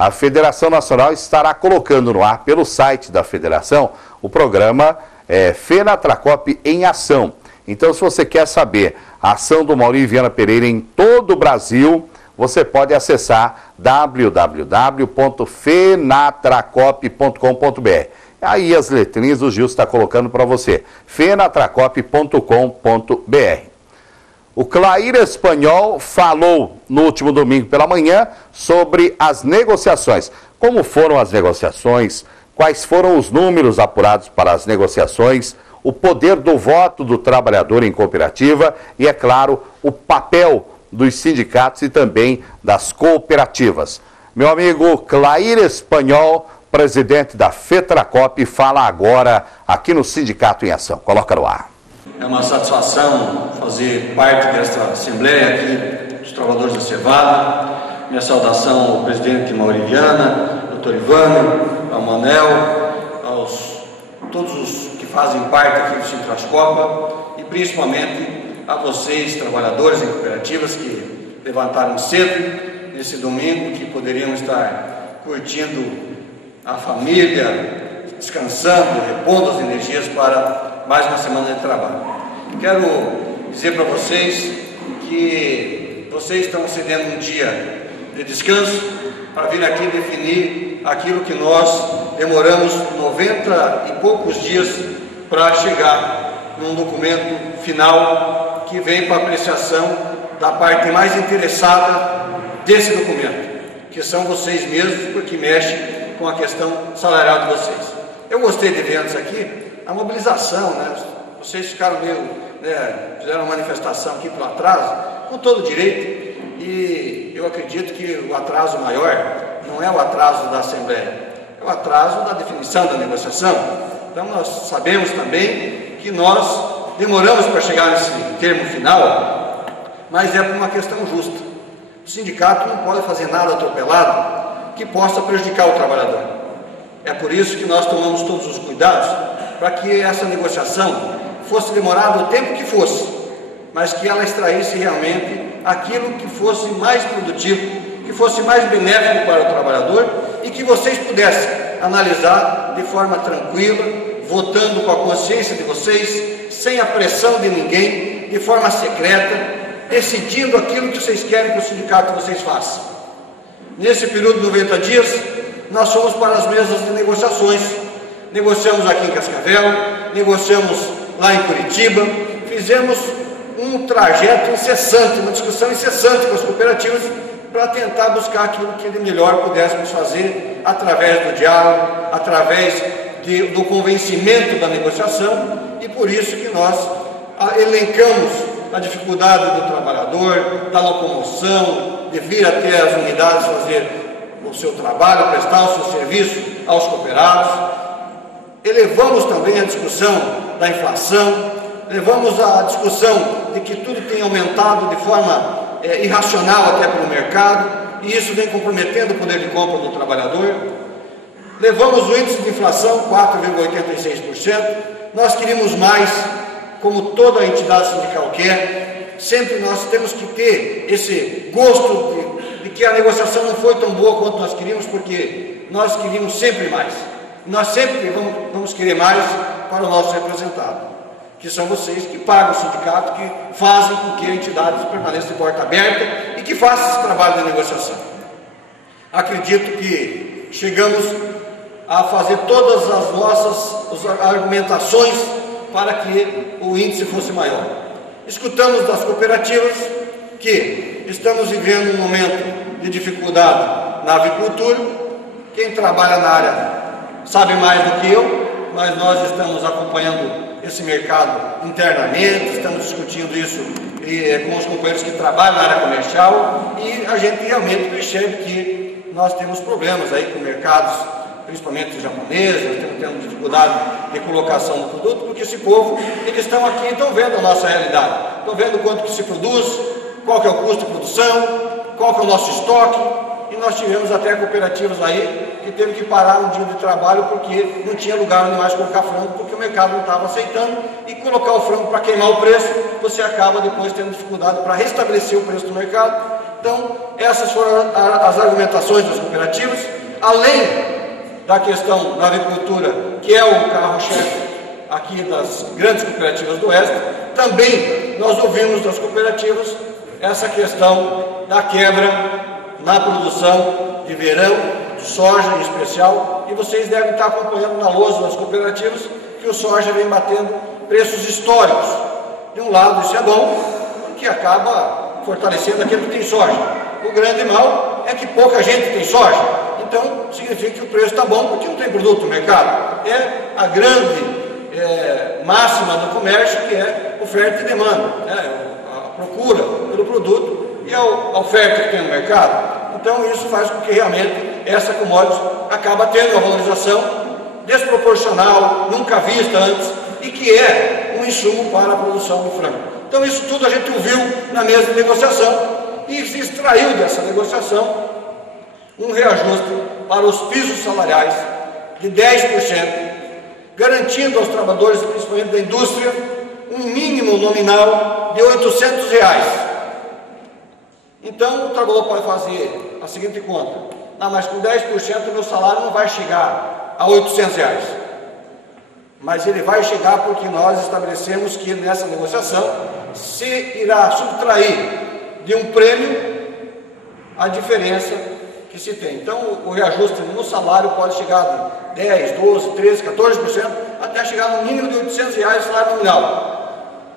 a Federação Nacional estará colocando no ar, pelo site da Federação, o programa FENATRACOP em Ação. Então, se você quer saber a ação do Maurício Viana Pereira em todo o Brasil, você pode acessar www.fenatracop.com.br. Aí as letrinhas o Gilson está colocando para você, fenatracop.com.br. O Clair Espanhol falou no último domingo pela manhã sobre as negociações. Como foram as negociações, quais foram os números apurados para as negociações, o poder do voto do trabalhador em cooperativa e, é claro, o papel dos sindicatos e também das cooperativas. Meu amigo Clair Espanhol, presidente da FETRACOP, fala agora aqui no Sindicato em Ação. Coloca no ar. É uma satisfação fazer parte desta Assembleia aqui dos Trabalhadores da Cevada. Minha saudação ao presidente Maurício Viana, doutor Ivânio, ao Manel, todos os que fazem parte aqui do Sintrascopa e principalmente a vocês, trabalhadores em cooperativas, que levantaram cedo nesse domingo, que poderiam estar curtindo a família, descansando, repondo as energias para mais uma semana de trabalho. Quero dizer para vocês que vocês estão cedendo um dia de descanso para vir aqui definir aquilo que nós demoramos 90 e poucos dias para chegar num documento final que vem para apreciação da parte mais interessada desse documento, que são vocês mesmos, porque mexe com a questão salarial de vocês. Eu gostei de ver antes aqui a mobilização, né? Vocês ficaram meio, fizeram uma manifestação aqui pelo atraso, com todo direito, e eu acredito que o atraso maior não é o atraso da Assembleia, é o atraso da definição da negociação. Então nós sabemos também que nós demoramos para chegar nesse termo final, mas é por uma questão justa. O sindicato não pode fazer nada atropelado que possa prejudicar o trabalhador. É por isso que nós tomamos todos os cuidados para que essa negociação fosse demorada o tempo que fosse, mas que ela extraísse realmente aquilo que fosse mais produtivo, que fosse mais benéfico para o trabalhador e que vocês pudessem analisar de forma tranquila, votando com a consciência de vocês, sem a pressão de ninguém, de forma secreta, decidindo aquilo que vocês querem que o sindicato de vocês faça. Nesse período de 90 dias, nós fomos para as mesas de negociações. Negociamos aqui em Cascavel, negociamos lá em Curitiba, fizemos um trajeto incessante, uma discussão incessante com as cooperativas para tentar buscar aquilo que de melhor pudéssemos fazer através do diálogo, através do convencimento da negociação, e por isso que nós elencamos a dificuldade do trabalhador, da locomoção, de vir até as unidades fazer o seu trabalho, prestar o seu serviço aos cooperados. Elevamos também a discussão da inflação, levamos a discussão de que tudo tem aumentado de forma irracional até pelo mercado, e isso vem comprometendo o poder de compra do trabalhador. Levamos o índice de inflação 4,86%, nós queríamos mais, como toda a entidade sindical quer. Sempre nós temos que ter esse gosto de que a negociação não foi tão boa quanto nós queríamos, porque nós queríamos sempre mais. Nós sempre vamos querer mais para o nosso representado, que são vocês que pagam o sindicato, que fazem com que a entidade permaneça de porta aberta e que faça esse trabalho de negociação. Acredito que chegamos a fazer todas as nossas argumentações para que o índice fosse maior. Escutamos das cooperativas que estamos vivendo um momento de dificuldade na avicultura. Quem trabalha na área sabe mais do que eu, mas nós estamos acompanhando esse mercado internamente, estamos discutindo isso com os companheiros que trabalham na área comercial, e a gente realmente percebe que nós temos problemas aí com mercados, principalmente os japoneses. Nós estamos tendo dificuldade de colocação do produto, porque esse povo, eles estão aqui e estão vendo a nossa realidade, estão vendo quanto que se produz, qual que é o custo de produção, qual que é o nosso estoque. E nós tivemos até cooperativas aí que teve que parar um dia de trabalho porque não tinha lugar onde mais colocar frango, porque o mercado não estava aceitando, e colocar o frango para queimar o preço, você acaba depois tendo dificuldade para restabelecer o preço do mercado, Então, essas foram as argumentações das cooperativas, além da questão da agricultura, que é o carro-chefe aqui das grandes cooperativas do Oeste. Também nós ouvimos das cooperativas essa questão da quebra na produção de verão, de soja em especial, e vocês devem estar acompanhando na lousa das cooperativas que o soja vem batendo preços históricos. De um lado isso é bom, porque acaba fortalecendo aquele que tem soja. O grande mal é que pouca gente tem soja, então significa que o preço está bom porque não tem produto no mercado. É a grande máxima do comércio, que é oferta e demanda, né? A procura pelo produto e a oferta que tem no mercado. Então isso faz com que realmente essa commodity acaba tendo uma valorização desproporcional, nunca vista antes, e que é um insumo para a produção do frango. Então isso tudo a gente ouviu na mesa de negociação e se extraiu dessa negociação um reajuste para os pisos salariais de 10%, garantindo aos trabalhadores, principalmente da indústria, um mínimo nominal de R$800. Então, o trabalhador pode fazer a seguinte conta: não, mas com 10% o meu salário não vai chegar a R$800. Mas ele vai chegar porque nós estabelecemos que nessa negociação se irá subtrair de um prêmio a diferença que se tem. Então, o reajuste no salário pode chegar de 10, 12, 13, 14%, até chegar no mínimo de R$800 o salário nominal.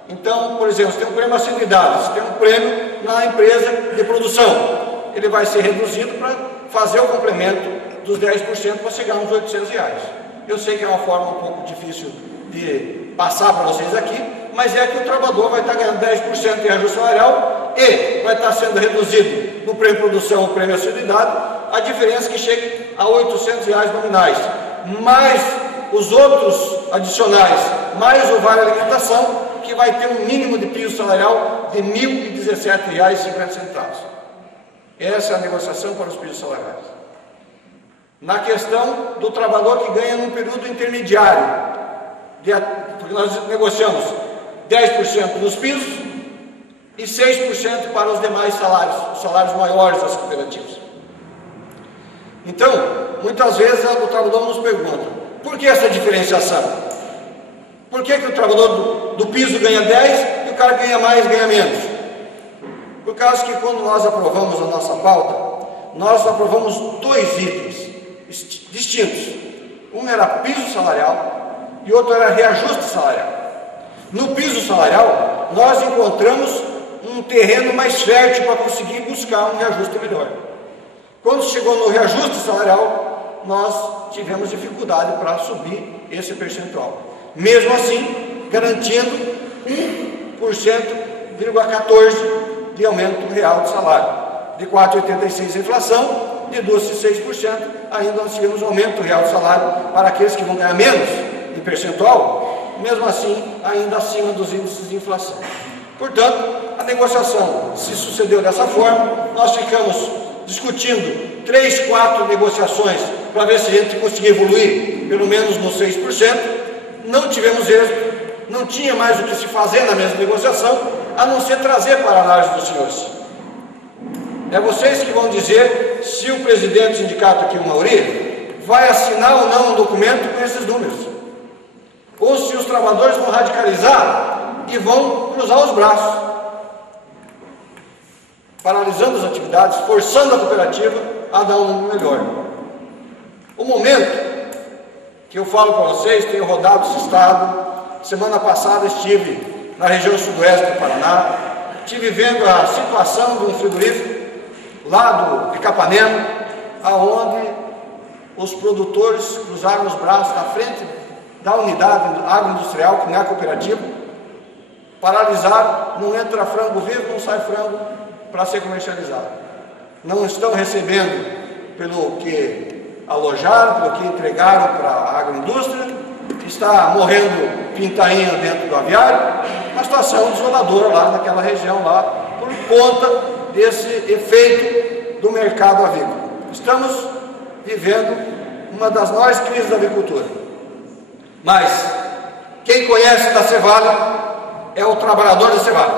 Então, por exemplo, se tem um prêmio assiduidade, se tem um prêmio na empresa de produção, ele vai ser reduzido para fazer o complemento dos 10% para chegar nos R$800. Eu sei que é uma forma um pouco difícil de passar para vocês aqui, mas é que o trabalhador vai estar ganhando 10% de reajuste salarial e vai estar sendo reduzido no prêmio de produção, o prêmio assiduidade, a diferença que chega a R$800 nominais, mais os outros adicionais, mais o vale alimentação, que vai ter um mínimo de piso salarial de R$1.017,50. Essa é a negociação para os pisos salariais. Na questão do trabalhador que ganha num período intermediário, porque nós negociamos 10% nos pisos e 6% para os demais salários, os salários maiores das cooperativas. Então, muitas vezes o trabalhador nos pergunta: por que essa diferenciação? Por que o trabalhador do piso ganha 10 e o cara que ganha mais ganha menos? Por causa que quando nós aprovamos a nossa pauta, nós aprovamos dois itens distintos. Um era piso salarial e outro era reajuste salarial. No piso salarial, nós encontramos um terreno mais fértil para conseguir buscar um reajuste melhor. Quando chegou no reajuste salarial, nós tivemos dificuldade para subir esse percentual. Mesmo assim, garantindo 1,14% de aumento real de salário. De 4,86% a inflação, deduz-se 6%, ainda nós tivemos um aumento real de salário para aqueles que vão ganhar menos em percentual, mesmo assim, ainda acima dos índices de inflação. Portanto, a negociação se sucedeu dessa forma. Nós ficamos discutindo 3, 4 negociações para ver se a gente conseguia evoluir pelo menos nos 6%. Não tivemos êxito, não tinha mais o que se fazer na mesma negociação, a não ser trazer para a análise dos senhores. É vocês que vão dizer se o presidente do sindicato aqui, o Mauri, vai assinar ou não um documento com esses números, ou se os trabalhadores vão radicalizar e vão cruzar os braços, paralisando as atividades, forçando a cooperativa a dar um número melhor. O momento que eu falo para vocês, tenho rodado esse estado. Semana passada estive na região sudoeste do Paraná, estive vendo a situação de um frigorífico lá de Capanema, aonde os produtores cruzaram os braços na frente da unidade agroindustrial, que não é a cooperativa, paralisaram, não entra frango vivo, não sai frango para ser comercializado. Não estão recebendo pelo que alojaram, pelo que entregaram para a agroindústria, está morrendo pintainha dentro do aviário, uma situação desoladora lá naquela região lá, por conta desse efeito do mercado avícola. Estamos vivendo uma das maiores crises da agricultura. Mas quem conhece da Cevale é o trabalhador da Cevale.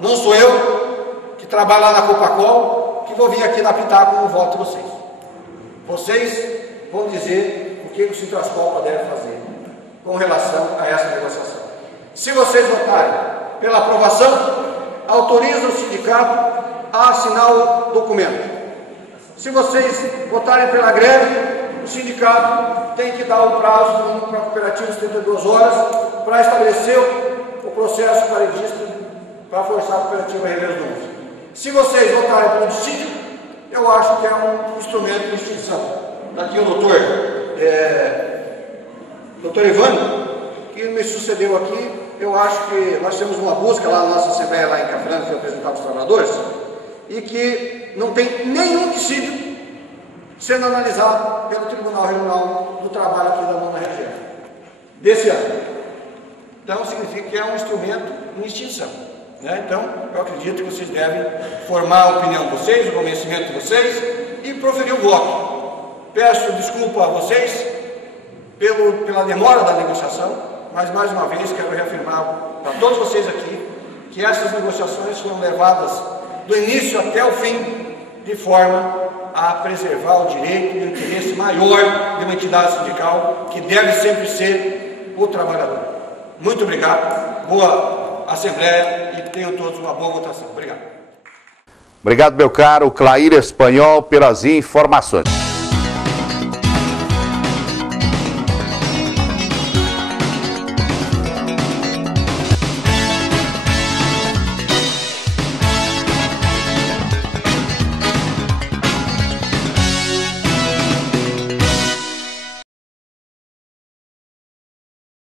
Não sou eu que trabalham lá na Copacol, que vou vir aqui dar pitaco no voto de vocês. Vocês vão dizer o que o Sintrascopa deve fazer com relação a essa negociação. Se vocês votarem pela aprovação, autoriza o sindicato a assinar o documento. Se vocês votarem pela greve, o sindicato tem que dar o prazo para a cooperativa de 72 horas para estabelecer o processo paredista para forçar a cooperativa a rever os números. Se vocês votarem pelo dissídio, eu acho que é um instrumento de extinção. Daqui o doutor Ivano, que me sucedeu aqui, eu acho que nós temos uma busca lá na nossa Assembleia, lá em Cafrã, que representava os trabalhadores, e que não tem nenhum dissídio sendo analisado pelo Tribunal Regional do Trabalho aqui da 9ª região, desse ano. Então, significa que é um instrumento em extinção. Né? Então, eu acredito que vocês devem formar a opinião de vocês, o convencimento de vocês e proferir o voto. Peço desculpa a vocês pela demora da negociação, mas mais uma vez quero reafirmar para todos vocês aqui que essas negociações foram levadas do início até o fim de forma a preservar o direito e o interesse maior de uma entidade sindical que deve sempre ser o trabalhador. Muito obrigado, boa Assembleia e tenham todos uma boa votação. Obrigado. Obrigado, meu caro Clair Espanhol, pelas informações.